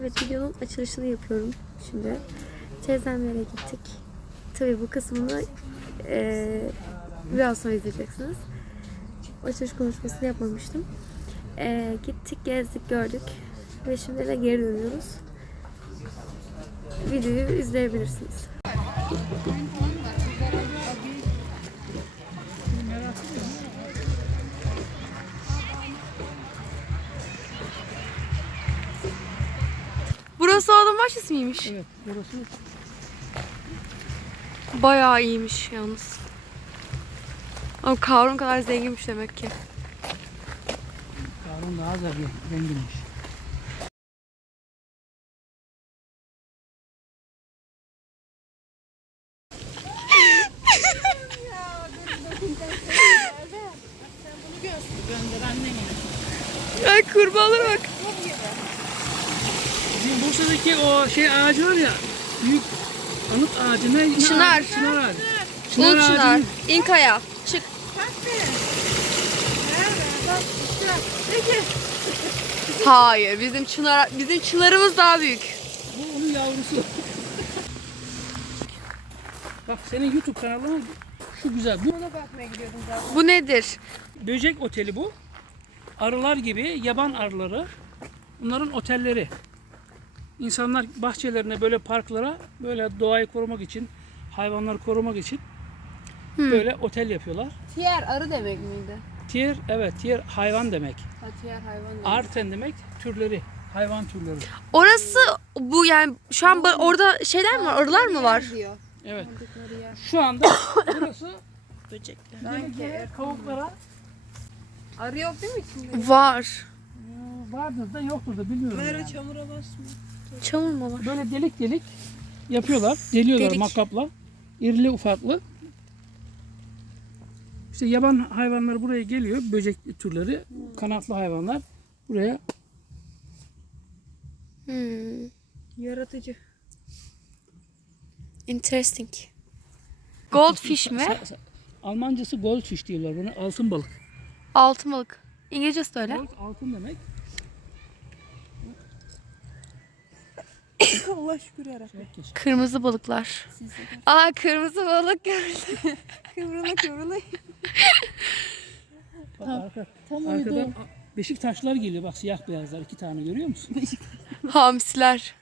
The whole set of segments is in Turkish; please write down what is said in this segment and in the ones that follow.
Evet videonun açılışını yapıyorum şimdi. Teyzemlere gittik. Tabii bu kısmını eee, biraz sonra izleyeceksiniz. Açılış konuşmasını yapmamıştım. Eee, gittik, gezdik, gördük. Ve şimdi de geri dönüyoruz. Videoyu izleyebilirsiniz. Burası Adam Bahçesi miymiş? Evet, burası Bayağı iyiymiş yalnız. Ama Karun kadar zenginmiş demek ki. Karun daha da bir zenginmiş. Ay kurbağalara bak. Bursa'daki o şey ağacı var ya, büyük anıt ağacı ne? ne Çınar. ağacı? Çınar ağacı. Ulu Çınar. ağacının- İnkaya. Çık. Hayır, bizim çınar bizim çınarımız daha büyük. Bu onun yavrusu. Bak senin YouTube kanalın şu güzel. Bu Bu nedir? böcek oteli bu. Arılar gibi yaban arıları. Bunların otelleri. İnsanlar bahçelerine böyle parklara böyle doğayı korumak için, hayvanları korumak için böyle otel yapıyorlar. Tiyer arı demek miydi? Tier evet tier hayvan demek. Ha tiyer hayvan demek. Arten demek türleri, hayvan türleri. Orası bu yani şu an ba- orada şeyler mi var? Arılar mı var? Diyor. Evet. Şu anda burası Böcekler. böceklere, kavuklara Arı yok değil mi içinde? Var. e, vardır da yoktur da bilmiyorum. yani. çamura basma. Çamur mu var? Böyle delik delik yapıyorlar. Deliyorlar Delik. makapla. İrili ufaklı. İşte yaban hayvanlar buraya geliyor. Böcek türleri, kanatlı hayvanlar buraya Hmm. Yaratıcı. Interesting. Goldfish mi? Sa- sa- Almancası goldfish diyorlar buna. Altın balık. Altın balık. İngilizcesi de öyle. Gold altın demek. Allah şükür yarabbim. Kırmızı balıklar. Aa kırmızı balık gördüm. Kıvrıla kıvrıla. Arka, Tam arkadan uydu. beşik taşlar geliyor. Bak siyah beyazlar iki tane görüyor musun? Hamsiler.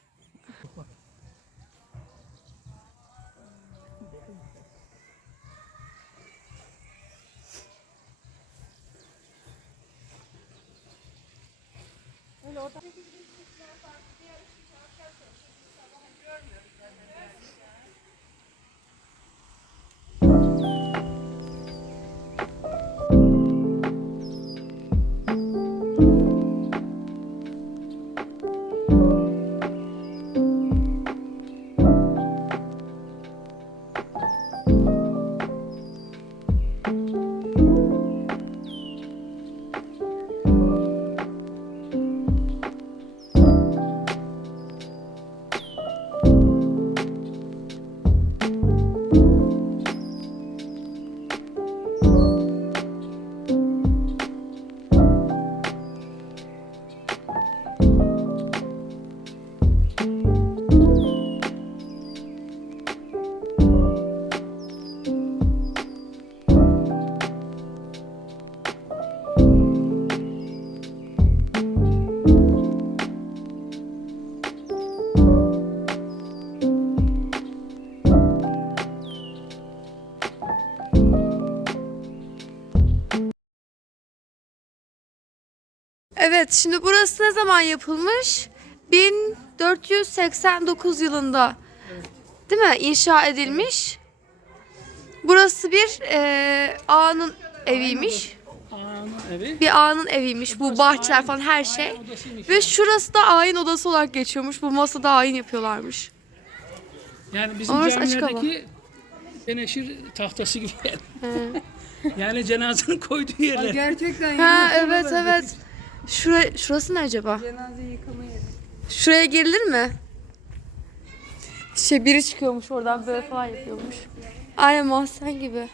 Şimdi burası ne zaman yapılmış? 1489 yılında. Değil mi? İnşa edilmiş. Burası bir eee ağanın eviymiş. Ağanın evi. Bir ağanın eviymiş. Bu bahçeler falan her şey. Ve şurası da ayin odası olarak geçiyormuş. Bu masada ayin yapıyorlarmış. Yani bizim Orası açık camilerdeki teneşir tahtası gibi. yani cenazenin koyduğu yerler. Gerçekten Ha evet evet. Şura, şurası ne acaba? Cenaze yıkama yeri. Şuraya girilir mi? Şey biri çıkıyormuş oradan böyle falan yapıyormuş. Aynen mahzen gibi.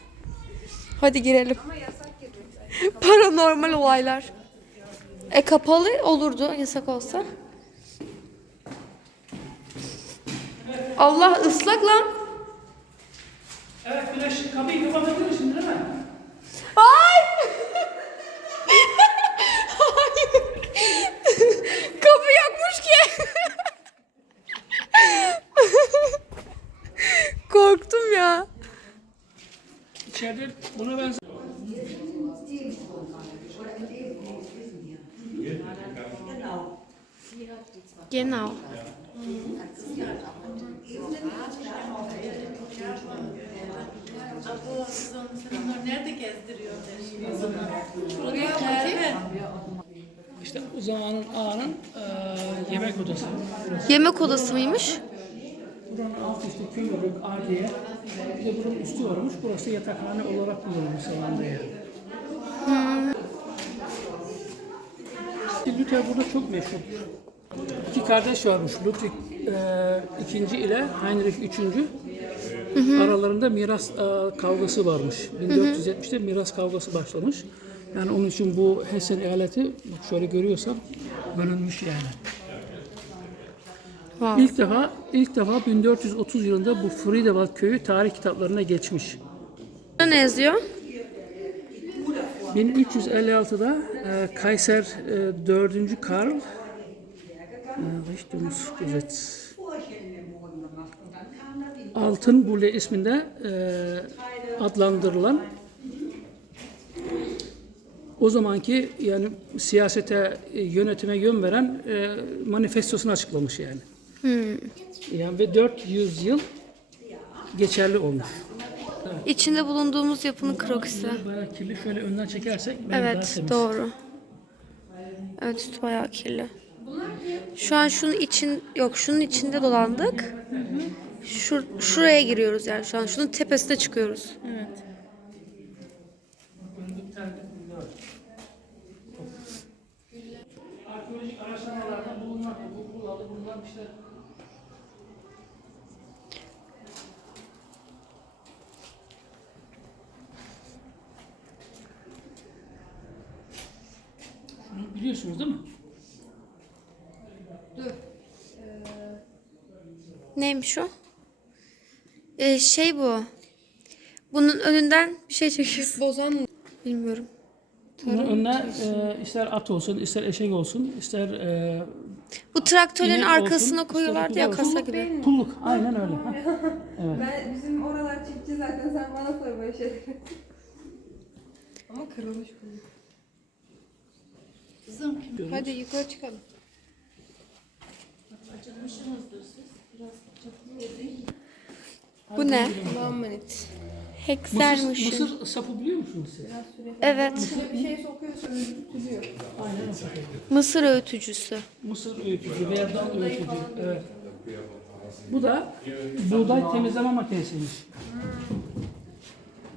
Hadi girelim. Paranormal olaylar. E kapalı olurdu yasak olsa. Allah ıslak lan. Evet güneş kapıyı kapatabilir şimdi değil mi? Ay! Hayır. Kapı yokmuş ki. Korktum ya. İçeride buna benzer. Genau. Nerede? İşte o zamanın ağanın eee yemek odası. Yemek odası mıymış? İşte kömürlük, ardiye. Bir de buranın üstü varmış. Burası yatakhane olarak kullanılmış yani. İşte Luther burada çok meşhur. İki kardeş varmış. Ludwig eee ikinci ile Heinrich üçüncü. Aralarında miras eee, kavgası varmış. 1470'te miras kavgası başlamış. Yani onun için bu Hessen eyaleti şöyle görüyorsan bölünmüş yani. Wow. İlk defa ilk defa 1430 yılında bu Friedewald köyü tarih kitaplarına geçmiş. Ne yazıyor? 1356'da e, Kaiser e, 4. Karl e, Richtungsgesetz Altın Bulle isminde e, adlandırılan o zamanki yani siyasete, e, yönetime yön veren e, manifestosunu açıklamış yani. Yani ve 400 yıl geçerli olmuş. İçinde bulunduğumuz yapının krokisi. Bayağı kirli. Şöyle önden çekersek Evet, doğru. Evet, üstü bayağı kirli. Şu an şunun için yok, şunun içinde dolandık. Şur, şuraya giriyoruz yani şu an. Şunun tepesine çıkıyoruz. Arkeolojik araştırmalarda bulunmak, bu buralarda bulunan işte Şunu biliyorsunuz değil mi? Neymiş o? Ee, şey bu. Bunun önünden bir şey çekiyorsun. Bozan mı? Bilmiyorum. Bunun önüne e, ister at olsun, ister eşek olsun, ister e, Bu traktörlerin inek arkasına olsun, koyuyorlardı ya kuzu kasa olsun. gibi. Pulluk, aynen öyle. Ha. Ben bizim oralar çiftçi zaten sen bana sor böyle şeyleri. Ama kırılmış bu. Kızım Hadi yukarı çıkalım. acıkmışsınızdır siz. Biraz çok Bu ne? Allah'a emanet. Mısır, Heksermiş. mısır sapı biliyor musunuz siz? Evet. İçine bir şey sokuyorsun öldürtülüyor. Aynen öyle. Mısır öğütücüsü. Mısır öğütücü veya dal öğütücü. Evet. Bu da buğday temizleme makinesiymiş.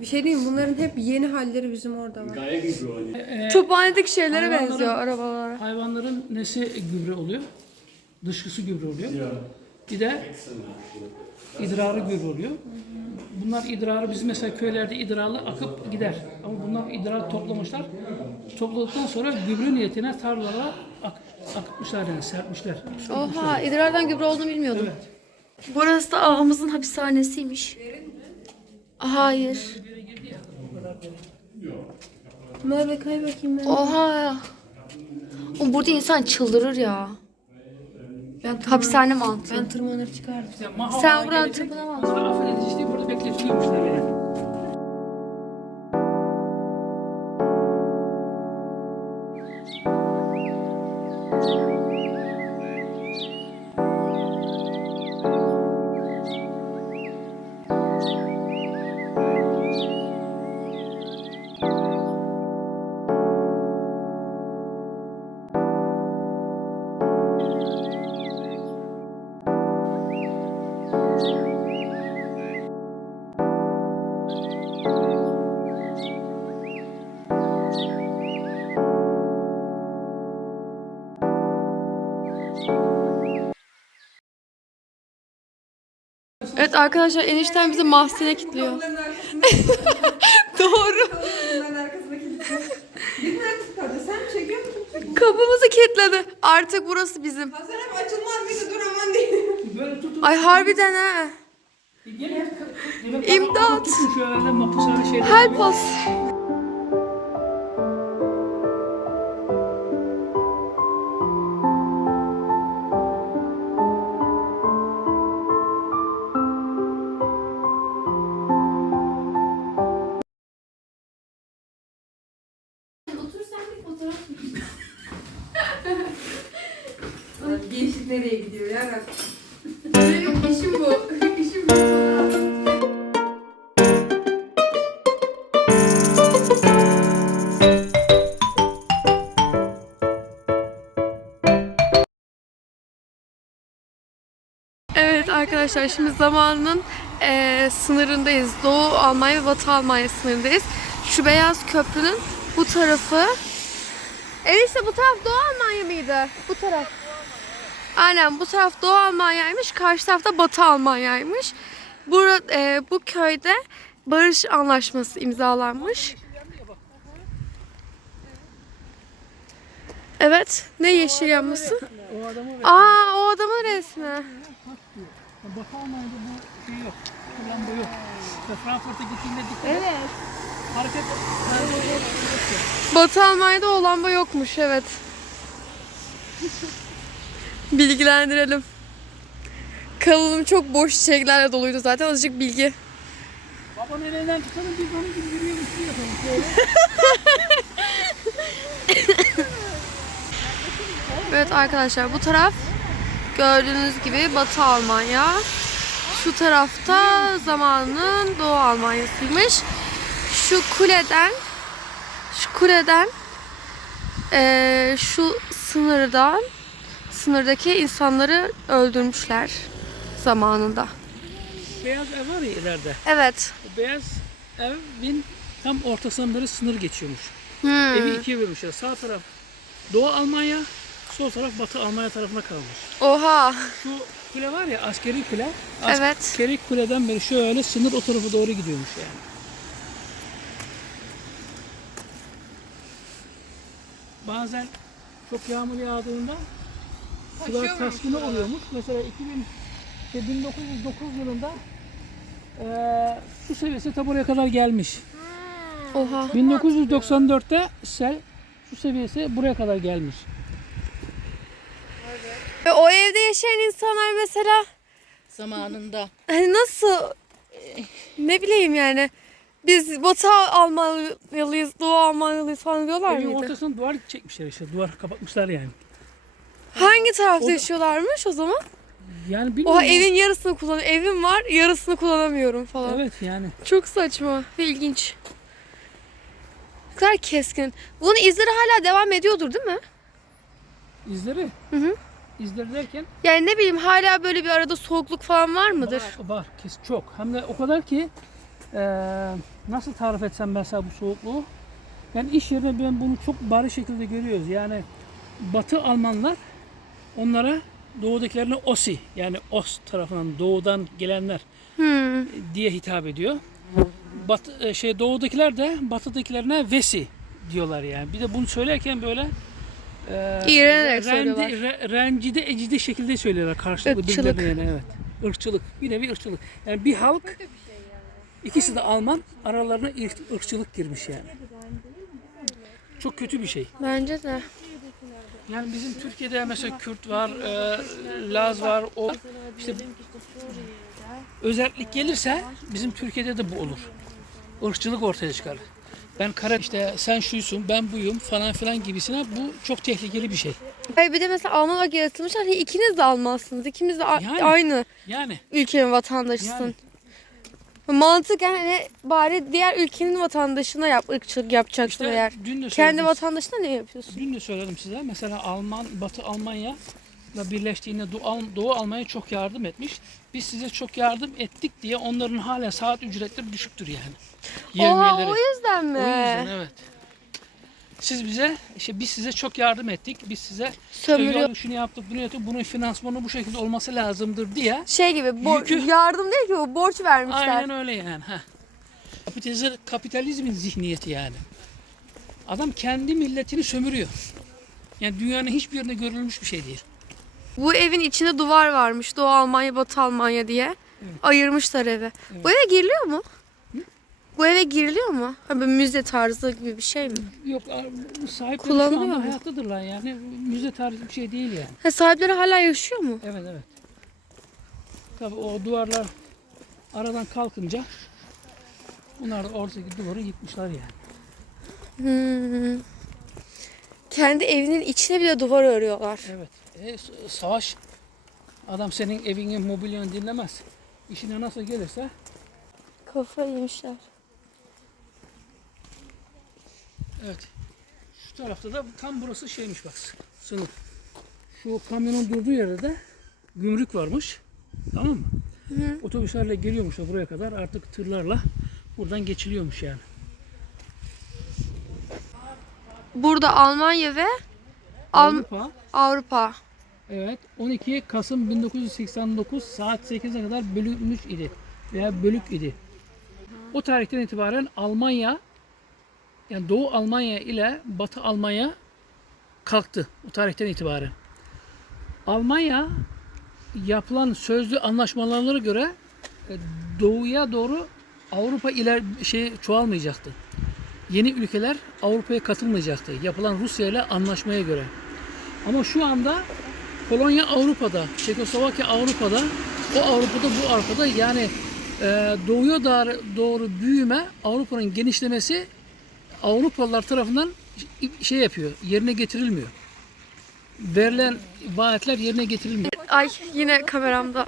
Bir şey diyeyim bunların hep yeni halleri bizim orada var. Tophanedeki şeylere Hayvanların- benziyor arabalara. Hayvanların nesi gübre oluyor? Dışkısı gübre oluyor. Bir de idrarı gübre oluyor. Bunlar idrarı biz mesela köylerde idrarlı akıp gider. Ama bunlar idrar toplamışlar. Topladıktan sonra gübre niyetine tarlalara ak- akıtmışlar yani serpmişler. Oha idrardan gübre olduğunu bilmiyordum. Evet. Burası da ağamızın hapishanesiymiş. Hayır. Merve kay bakayım ben. Oha. Oğlum burada insan çıldırır ya. Ben, Hapishane mantığı. ben tırmanır çıkardım. Sen gelecek, tırmanamazsın. Affedin işte burada bekletiliyormuşlar yani. Evet arkadaşlar enişten bizi mahzene kilitliyor. Doğru. Kapımızı kilitledi. Artık burası bizim. Hasan hep açılmaz mıydı? Dur aman. Ay harbiden ha. İmdat. Help us. Arkadaşlar şimdi zamanın eee, sınırındayız. Doğu Almanya ve Batı Almanya sınırındayız. Şu beyaz köprünün bu tarafı. Evet bu taraf Doğu Almanya mıydı? Bu taraf. Aynen bu taraf Doğu Almanya'ymış. Karşı tarafta Batı Almanya'ymış. Bura, eee, bu köyde barış anlaşması imzalanmış. Evet. Ne yeşil yanması? Aa o adamın resmi. Batı Almanya'da bu şey yok. Kullan bu yok. İşte Frankfurt'a gittiğinde dikkat et. Evet. Hareket Batı Almanya'da o lamba yokmuş evet. Bilgilendirelim. Kanalım çok boş çiçeklerle doluydu zaten azıcık bilgi. Babanın elinden tutalım biz onun gibi yürüyormuş gibi yapalım. Şöyle. Evet arkadaşlar bu taraf gördüğünüz gibi Batı Almanya. Şu tarafta zamanın Doğu Almanya'sıymış. Şu kuleden şu kuleden eee, şu sınırdan sınırdaki insanları öldürmüşler zamanında. Beyaz ev var ya ileride. Evet. O beyaz evin tam ortasından böyle sınır geçiyormuş. Hmm. Evi ikiye bölmüşler. Sağ taraf Doğu Almanya, sol taraf Batı Almanya tarafına kalmış. Oha. Şu kule var ya askeri kule. Evet. Askeri kuleden beri şöyle sınır o tarafa doğru gidiyormuş yani. Bazen çok yağmur yağdığında sular taşkını oluyormuş. Mesela 2000, işte 1909 yılında eee su seviyesi ta buraya kadar gelmiş. Oha. 1994'te sel su seviyesi buraya kadar gelmiş. Ve o evde yaşayan insanlar mesela Zamanında. hani nasıl ne bileyim yani biz Batı Almanyalıyız, Doğu Almanyalıyız falan diyorlar Evin mıydı? ortasına duvar çekmişler işte. Duvar kapatmışlar yani. Hangi tarafta O da- yaşıyorlarmış o zaman? Yani bilmiyorum. Oha evin yarısını kullan evim var yarısını kullanamıyorum falan. Evet yani. Çok saçma ve ilginç. Ne kadar keskin. Bunun izleri hala devam ediyordur değil mi? İzleri. Hı hı. İzleri derken Yani ne bileyim hala böyle bir arada soğukluk falan var mıdır? var, var kes çok. Hem de o kadar ki eee, nasıl tarif etsem mesela bu soğukluğu. Ben iş yerinde ben bunu çok bariz şekilde görüyoruz. Yani Batı Almanlar onlara doğudakilerine Osi yani Os tarafından doğudan gelenler Hmm. diye hitap ediyor. Batı, e, şey doğudakiler de batıdakilerine Vesi diyorlar yani. Bir de bunu söylerken böyle e, İğrenerek rendi- söylüyorlar. re- rencide ecide şekilde söylüyorlar karşılıklı Irkçılık. birbirlerine yani, evet. Irkçılık. Bir nevi ırkçılık. Yani bir halk ikisi de Alman aralarına ırk- ırkçılık girmiş yani. Çok kötü bir şey. Bence de. Yani bizim Türkiye'de mesela Kürt var, e, Laz var, o işte özellik gelirse bizim Türkiye'de de bu olur. Irkçılık ortaya çıkar. Ben kara işte sen şuysun, ben buyum falan filan gibisine bu çok tehlikeli bir şey. Hayır bir de mesela Alman olarak yaratılmışlar. Hani ikiniz de Almansınız. İkimiz de Yani. aynı Yani ülkenin vatandaşısın. Yani. Mantık yani bari diğer ülkenin vatandaşına yap, ırkçılık yapacaksın işte eğer. dün de Kendi vatandaşına ne yapıyorsun? dün de söyledim size. Mesela Alman, Batı Almanya ile birleştiğinde Doğu, Al- Doğu Almanya çok yardım etmiş. Biz size çok yardım ettik diye onların hala saat ücretleri düşüktür yani. Oha o yüzden mi? O yüzden evet. Siz bize, işte biz size çok yardım ettik. Biz size Sömürüyor. şunu yaptık, bunu yaptık. Bunun finansmanı bu şekilde olması lazımdır diye. Şey gibi bor- Yükü- yardım değil ki bu borç vermişler. Aynen öyle yani. Heh. Kapitalizm, kapitalizmin zihniyeti yani. Adam kendi milletini sömürüyor. Yani dünyanın hiçbir yerinde görülmüş bir şey değil. Bu evin içinde duvar varmış. Doğu Almanya, Batı Almanya diye. Ayırmışlar evi. Bu eve giriliyor mu? Bu eve giriliyor mu? Böyle müze tarzı gibi bir şey mi? Yok sahipleri şu Kullanılıyor anda mu? hayattadırlar yani. Müze tarzı bir şey değil yani. Ha, sahipleri hala yaşıyor mu? Evet evet. Tabii o duvarlar aradan kalkınca bunlar da oradaki duvarı yıkmışlar yani. Hmm. Kendi evinin içine bile duvar örüyorlar. Evet. E, savaş adam senin evini mobilyanı dinlemez. İşine nasıl gelirse Kafa yemişler. evet. Şu tarafta da tam burası şeymiş bak sınıf. Şu kamyonun durduğu yerde de gümrük varmış. Tamam mı? Otobüslerle geliyormuş da buraya kadar artık tırlarla buradan geçiliyormuş yani. Burada Almanya ve Al- Avrupa Avrupa. Evet 12 Kasım 1989 saat 8'e kadar bölünmüş idi veya bölük idi. O tarihten itibaren Almanya yani Doğu Almanya ile Batı Almanya kalktı o tarihten itibaren. Almanya yapılan sözlü anlaşmalara göre e, doğuya doğru Avrupa iler şey çoğalmayacaktı. Yeni ülkeler Avrupa'ya katılmayacaktı. Yapılan Rusya ile anlaşmaya göre. Ama şu anda Polonya Avrupa'da, Çekoslovakya Avrupa'da, o Avrupa'da bu Avrupa'da yani e, doğuya doğru, doğru büyüme, Avrupa'nın genişlemesi Avrupalılar tarafından şey yapıyor, yerine getirilmiyor. Verilen vaatler yerine getirilmiyor. Ay yine kameramda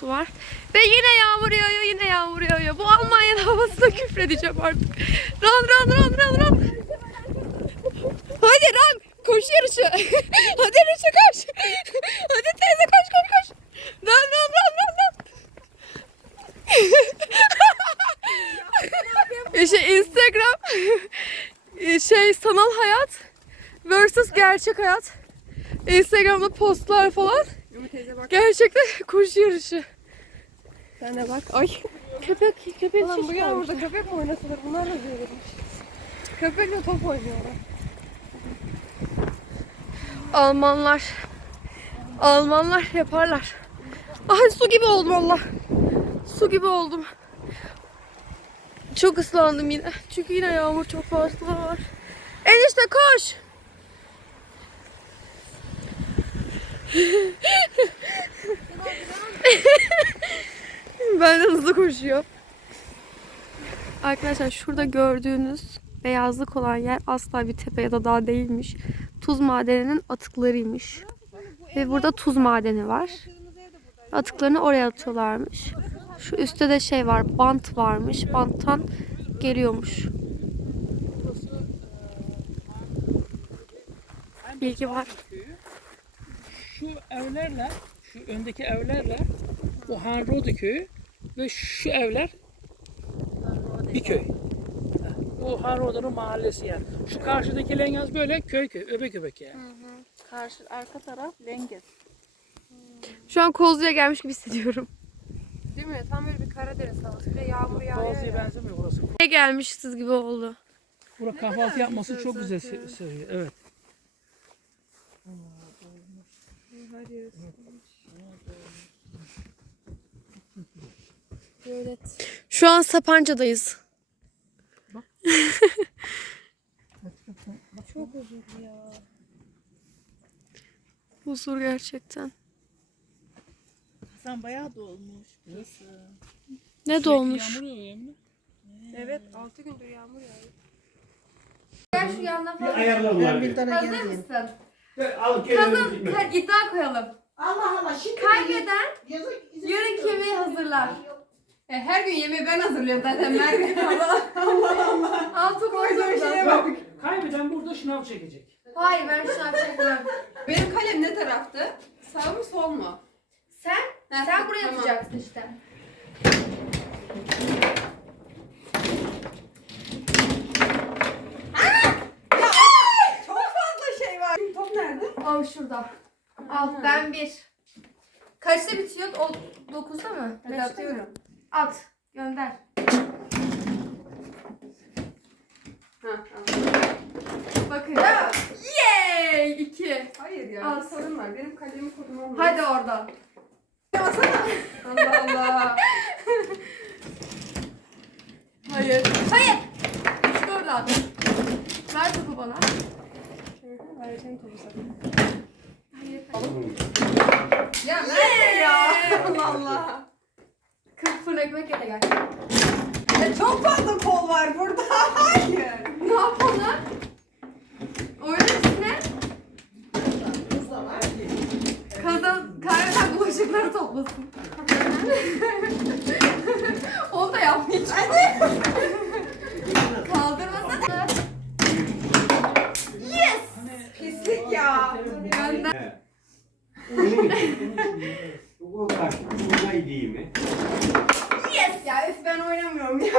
su var. Ve yine yağmur yağıyor, yine yağmur yağıyor. Bu Almanya'nın havasına küfredeceğim artık. Ran ran ran ran ran. Hadi ran. Koş yarışı. Hadi yarışı koş. Hadi teyze koş koş koş. Ran ran ran ran ran. şey Instagram şey sanal hayat versus gerçek hayat. Instagram'da postlar falan. Gerçekten koşu yarışı. Sen de bak. Ay. Köpek, köpek Ulan bu yağmurda köpek mi oynasınlar? Bunlar da zehirlenmiş. Köpekle top oynuyorlar. Almanlar. Almanlar yaparlar. Ay su gibi oldum Allah. Su gibi oldum. Çok ıslandım yine. Çünkü yine yağmur çok fazla var. Enişte koş. Benden hızlı koşuyor. Arkadaşlar şurada gördüğünüz beyazlık olan yer asla bir tepe ya da dağ değilmiş. Tuz madeninin atıklarıymış. Ve burada tuz madeni var. Atıklarını oraya atıyorlarmış. Şu üstte de şey var, bant varmış. Banttan geliyormuş. Bilgi var. Şu evlerle, şu öndeki evlerle bu Hanrode köyü ve şu evler bir köy. Bu Hanrode'nin mahallesi yani. Şu karşıdaki Lengaz böyle köy köy, öbek öbek yani. Karşı arka taraf Lenges. Şu an Kozlu'ya gelmiş gibi hissediyorum. Değil mi? Tam böyle bir Karadeniz havası. Bir de yağmur yağıyor Boğazı'ya ya. benzemiyor burası. Ne gelmişiz gibi oldu. Burada kahvaltı yapması çok güzel se- seviyor. Evet. Şu an Sapanca'dayız. Çok huzurlu ya. Huzur gerçekten. Hasan bayağı dolmuş burası. Ne dolmuş? Yağmur yağıyor. Evet 6 gündür yağmur yağıyor. Gel şu yanına falan. Ayarla onları. Hazır mısın? Al. Kazan, ka- iddia koyalım. Allah Allah şimdi Kaybeden yazık yarınki yemeği hazırlar. E, her gün yemeği ben hazırlıyorum zaten Merve. Allah Allah Allah. Altı Koyduğum şeye bak. Kaybeden burada şınav çekecek. Hayır ben şunu çekmem. Benim kalem ne taraftı? Sağ mı sol mu? Sen, Ha, sen buraya tamam. tutacaksın işte. Çok fazla şey var. Top nerede? Al şurada. Al ben bir. Kaçta bitiyor? O dokuzda mı? Beşte mi? atıyorum. At. Gönder. Ha. Bakın. Ya. Yay! İki. Hayır ya. Al. Bir sorun var. Benim kalemi korumam. Hadi oradan. Allah Allah. Hayır. Hayır. İşte oradan. Ver topu bana. Vereceğim topu sana. Hayır. Ya nerede ya? Allah Allah. Kırk fırın ekmek ye de gel. Ya çok fazla kol var burada. Hayır. Ne yapalım? Oyun üstüne. Kazan, kaybeden bulaşıkları toplasın. Onu da yapmayacağım. Kaldırmasana. Yes! Pislik ya. Gönder. Bu kadar. Bu iyi mi? Yes! Ya üf ben oynamıyorum ya.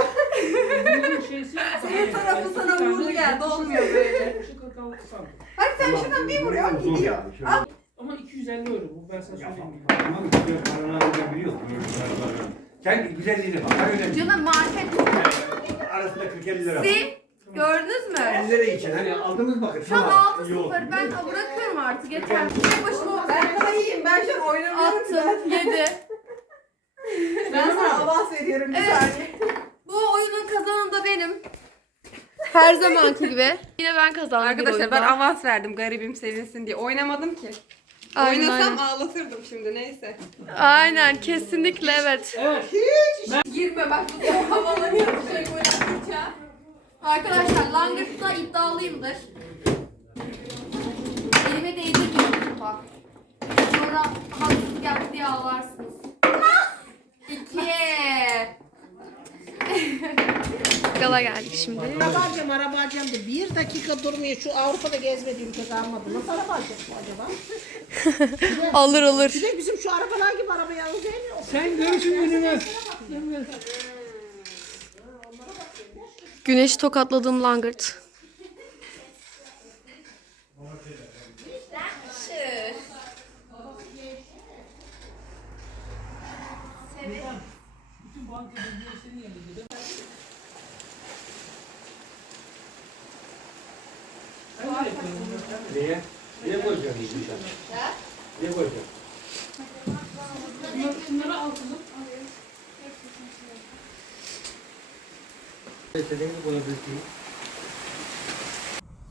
Bunun şeysi Senin tarafı sana vurdu geldi. Olmuyor böyle. Şu 46 santim. Hadi sen şuradan bir vuruyorsun gidiyor. Al. Ama 250 euro bu ben sana söyleyeyim. Tamam güzel paranı alabiliyor. Sen güzelliğine bak. Ha öyle. Canım market. Arasında 40-50 lira. Si. Gördünüz mü? 50 lira için hani aldınız bakın. Şu an Tamam, 6-0. Ben bırakıyorum artık. Yeter. Tek başıma Ben sana iyiyim. Ben şu an oynamıyorum. ki attım. 7. Ben sana avans veriyorum bir Evet. saniye. Bu oyunun kazananı da benim. Her zamanki gibi. Yine ben kazandım Arkadaşlar ben avans verdim garibim sevinsin diye. Oynamadım ki. Aynen, Oynasam ağlatırdım şimdi neyse. Aynen kesinlikle evet. Evet. Girme bak bu havalanıyor dışarı oynattıkça. Arkadaşlar Langırt'ta iddialıyımdır. Elime değdirmiyorum topa. Sonra haksızlık yaptı diye ağlarsınız. İki. Gala geldik şimdi. Araba alacağım, araba alacağım da bir dakika durmuyor. Şu Avrupa'da gezmediğim ülke kalmadı. Nasıl araba alacak bu acaba? Alır alır. Bir de bizim şu arabalar gibi arabayı alır değil mi? Sen görürsün önüme. Güneşi tokatladığım langırt. Bütün banka bilgileri senin yanında değil mi? Ben de yapıyorum bunu. Niye? Niye koyacaksın Niye koyacaksın? Bunları, bunları al kızım.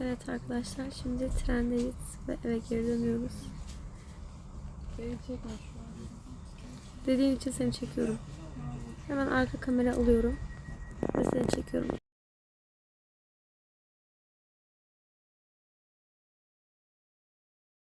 Evet arkadaşlar şimdi trendeyiz ve eve geri dönüyoruz. Dediğin için seni çekiyorum. Hemen arka kamera alıyorum ve seni çekiyorum.